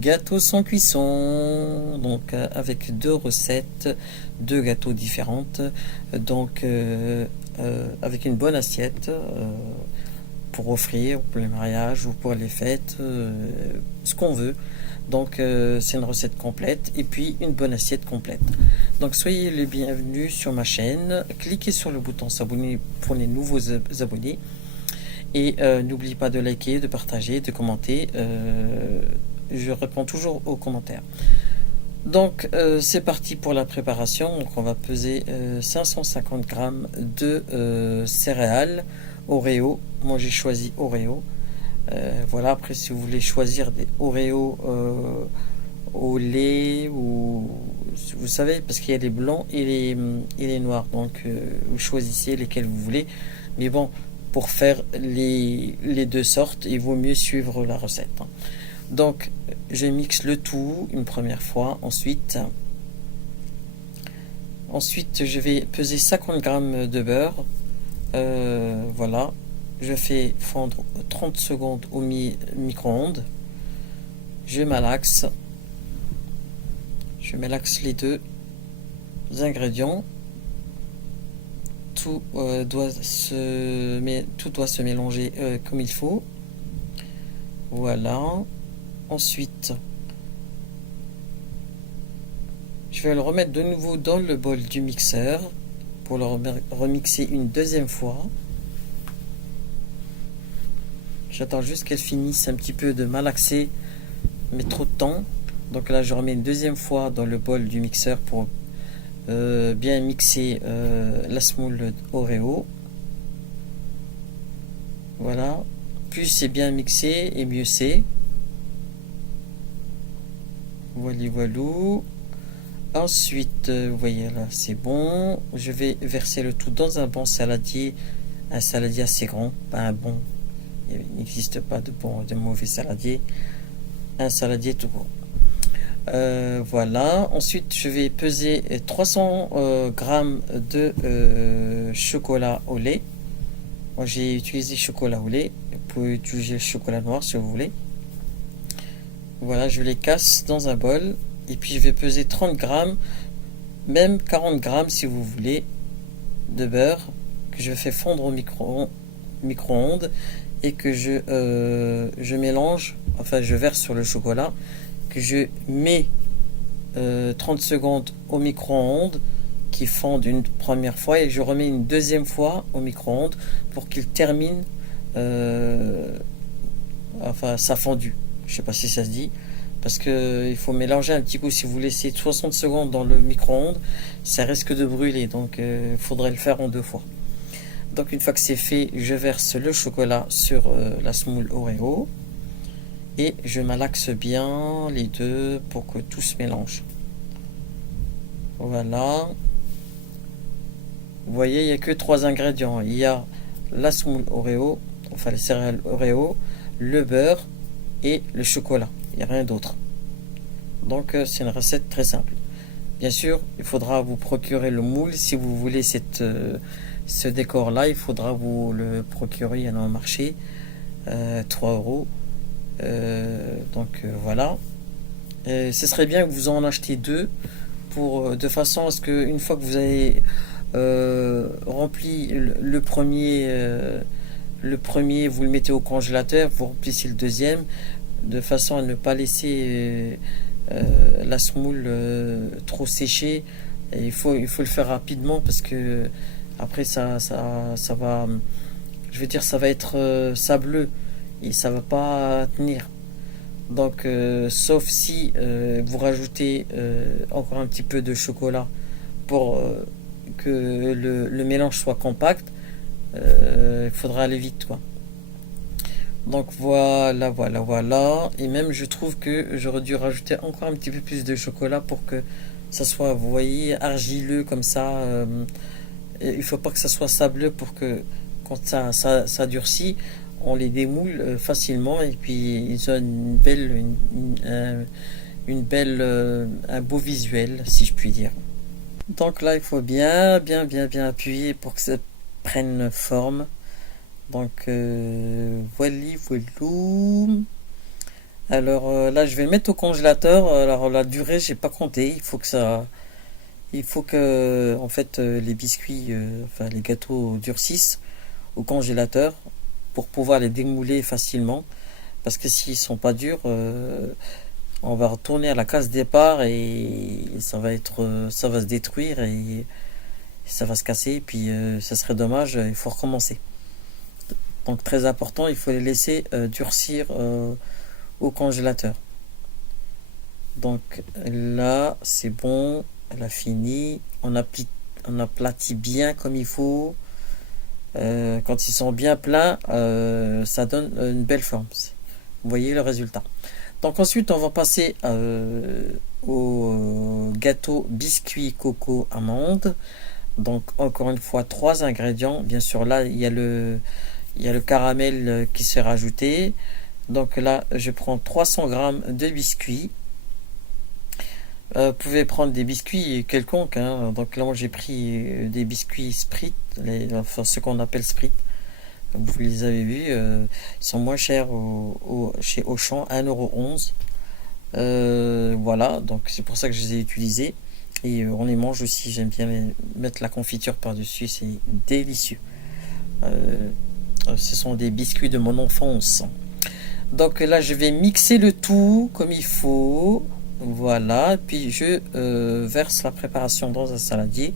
Gâteau sans cuisson, donc avec deux recettes, deux gâteaux différentes, donc avec une bonne assiette pour offrir pour les mariages ou pour les fêtes, ce qu'on veut. Donc c'est une recette complète et puis une bonne assiette complète. Donc soyez les bienvenus sur ma chaîne, cliquez sur le bouton s'abonner pour les nouveaux abonnés et n'oubliez pas de liker, de partager, de commenter. Je réponds toujours aux commentaires. Donc c'est parti pour la préparation. Donc on va peser 550 grammes de céréales Oreo. Moi j'ai choisi Oreo. Voilà, après si vous voulez choisir des Oreo au lait ou vous savez parce qu'il y a les blancs et les noirs. Donc vous choisissez lesquels vous voulez. Mais bon, pour faire les deux sortes, il vaut mieux suivre la recette. Donc, je mixe le tout une première fois. Ensuite, je vais peser 50 grammes de beurre. Voilà. Je fais fondre 30 secondes au micro-ondes. Je malaxe. Je malaxe les deux ingrédients. Tout doit se mélanger comme il faut. Voilà. Ensuite, je vais le remettre de nouveau dans le bol du mixeur pour le remixer une deuxième fois. J'attends juste qu'elle finisse un petit peu de malaxer, mais trop de temps. Donc là, je remets une deuxième fois dans le bol du mixeur pour bien mixer la semoule Oreo. Voilà. Plus c'est bien mixé et mieux c'est. Voilà. Ensuite, vous voyez là, c'est bon. Je vais verser le tout dans un bon saladier, un saladier assez grand, pas un bon. Il n'existe pas de mauvais saladier. Un saladier tout court. Voilà. Ensuite, je vais peser 300 grammes de chocolat au lait. Moi, j'ai utilisé chocolat au lait. Vous pouvez utiliser le chocolat noir si vous voulez. Voilà, je les casse dans un bol. Et puis, je vais peser 30 grammes, même 40 grammes si vous voulez, de beurre que je fais fondre au micro-ondes et que je mélange, enfin, je verse sur le chocolat, que je mets 30 secondes au micro-ondes qui fondent une première fois et je remets une deuxième fois au micro-ondes pour qu'il termine sa fondue. Je sais pas si ça se dit parce que il faut mélanger un petit coup. Si vous laissez 60 secondes dans le micro-ondes, ça risque de brûler, donc il faudrait le faire en deux fois. Donc une fois que c'est fait, je verse le chocolat sur la semoule Oreo et je malaxe bien les deux pour que tout se mélange. Voilà. Vous voyez, il n'y a que trois ingrédients. Il y a la semoule Oreo, enfin les céréales Oreo, le beurre et le chocolat. Il n'y a rien d'autre. Donc c'est une recette très simple. Bien sûr, il faudra vous procurer le moule. Si vous voulez ce décor-là, il faudra vous le procurer à un marché. 3 euros. Voilà. Ce serait bien que vous en achetiez deux de façon à ce que une fois que vous avez rempli le premier, vous le mettez au congélateur, vous remplissez le deuxième de façon à ne pas laisser la semoule trop sécher. Et il faut le faire rapidement parce que après ça va, je veux dire, ça va être sableux et ça va pas tenir. Donc sauf si vous rajoutez encore un petit peu de chocolat pour que le mélange soit compact, il faudra aller vite quoi. Donc voilà. Et même je trouve que j'aurais dû rajouter encore un petit peu plus de chocolat pour que ça soit, vous voyez, argileux comme ça. Il faut pas que ça soit sableux pour que quand ça durcit, on les démoule facilement et puis ils ont un beau visuel si je puis dire. Donc là il faut bien appuyer pour que ça prenne forme. Donc voilà. Alors là, je vais le mettre au congélateur. Alors la durée, j'ai pas compté. Il faut que, en fait, les biscuits, enfin les gâteaux durcissent au congélateur pour pouvoir les démouler facilement. Parce que s'ils sont pas durs, on va retourner à la case départ et ça va se détruire et ça va se casser. Et puis ça serait dommage. Il faut recommencer. Donc très important, il faut les laisser durcir au congélateur. Donc là, c'est bon, elle a fini. On aplatit bien comme il faut. Quand ils sont bien pleins, ça donne une belle forme. Vous voyez le résultat. Donc ensuite, on va passer au gâteau biscuit coco amande. Donc encore une fois, trois ingrédients. Bien sûr, là, il y a le caramel qui s'est rajouté. Donc là, je prends 300 grammes de biscuits. Vous pouvez prendre des biscuits quelconques, hein. Donc là, moi, j'ai pris des biscuits Sprit, enfin, ce qu'on appelle Sprit. Vous les avez vus, ils sont moins chers chez Auchan, 1,11 €. Voilà, donc c'est pour ça que je les ai utilisés. Et on les mange aussi, j'aime bien mettre la confiture par-dessus, c'est délicieux. Euh, Ce sont des biscuits de mon enfance. Donc là, je vais mixer le tout comme il faut. Voilà, puis je verse la préparation dans un saladier.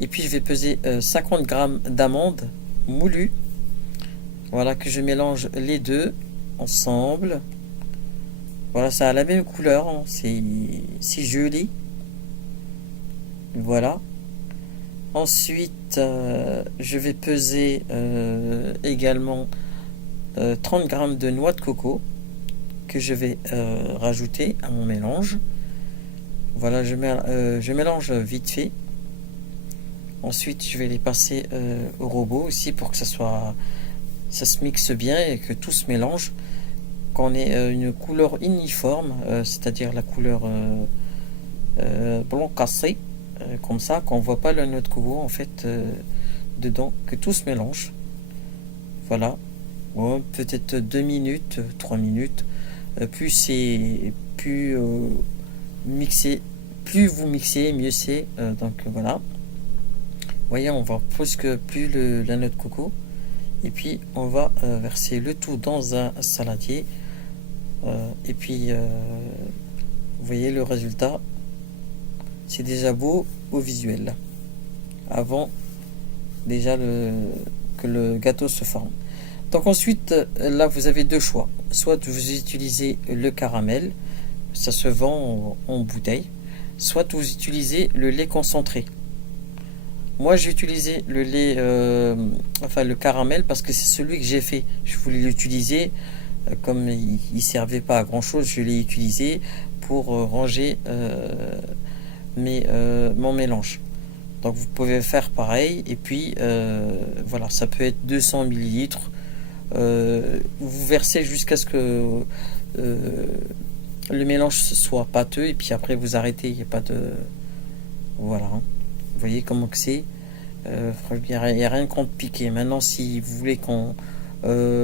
Et puis je vais peser 50 grammes d'amandes moulues. Voilà, que je mélange les deux ensemble. Voilà, ça a la même couleur, hein. C'est joli. Voilà. Ensuite, je vais peser également 30 grammes de noix de coco que je vais rajouter à mon mélange. Voilà, je mélange vite fait. Ensuite, je vais les passer au robot aussi pour que ça se mixe bien et que tout se mélange. Qu'on ait une couleur uniforme, c'est-à-dire la couleur blanc cassé, comme ça, qu'on voit pas le noix de coco en fait dedans, que tout se mélange. Voilà. Ouais, peut-être 2 minutes, 3 minutes. Plus mixer, plus vous mixez, mieux c'est. Donc voilà. Vous voyez, on voit presque plus la noix de coco. Et puis on va verser le tout dans un saladier. Et puis vous voyez le résultat. C'est déjà beau au visuel. Avant déjà que le gâteau se forme. Donc ensuite, là vous avez deux choix. Soit vous utilisez le caramel, ça se vend en bouteille. Soit vous utilisez le lait concentré. Moi j'ai utilisé le lait, enfin le caramel parce que c'est celui que j'ai fait. Je voulais l'utiliser, comme il servait pas à grand chose, je l'ai utilisé pour ranger mon mélange. Donc vous pouvez faire pareil et puis voilà, ça peut être 200 millilitres. Vous versez jusqu'à ce que le mélange soit pâteux et puis après vous arrêtez, il n'y a pas de... Voilà, hein. Vous voyez comment que c'est. Il n'y a rien contre piquer. Maintenant, si vous voulez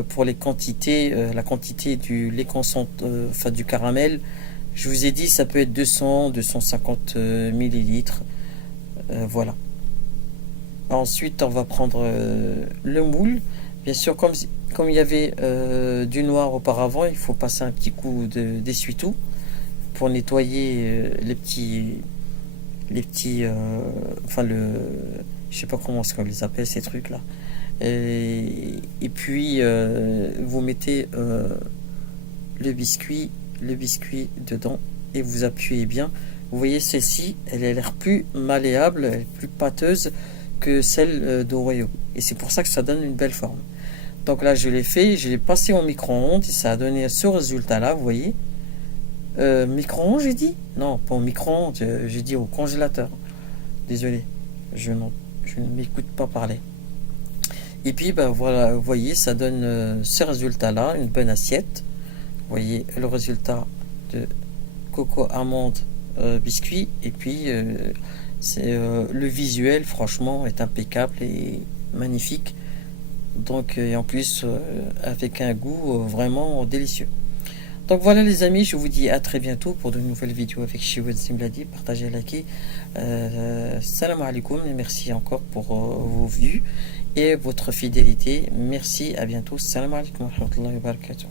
pour les quantités, la quantité du lait concentré, enfin du caramel, je vous ai dit, ça peut être 200-250 millilitres. Voilà. Ensuite, on va prendre le moule. Bien sûr, comme il y avait du noir auparavant, il faut passer un petit coup d'essuie-tout pour nettoyer enfin je sais pas comment est-ce qu'on les appelle ces trucs là. Et puis vous mettez le biscuit dedans et vous appuyez bien. Vous voyez, celle-ci, elle a l'air plus malléable, elle est plus pâteuse que celle d'Oreo. Et c'est pour ça que ça donne une belle forme. Donc là, je l'ai fait, je l'ai passé au micro-ondes et ça a donné ce résultat-là, vous voyez. Micro-ondes, j'ai dit? Non, pas au micro-ondes, j'ai dit au congélateur. Désolé, je ne m'écoute pas parler. Et puis, ben voilà, vous voyez, ça donne ce résultat-là, une bonne assiette. Vous voyez le résultat de coco amande biscuit. Et puis, le visuel, franchement, est impeccable et magnifique. Donc, et en plus, avec un goût vraiment délicieux. Donc voilà les amis, je vous dis à très bientôt pour de nouvelles vidéos avec Shiwed Zimladi. Partagez, likez. Salam alaikum et merci encore pour vos vues et votre fidélité. Merci, à bientôt. Salam alaikum wa rahmatullahi wa barakatuh.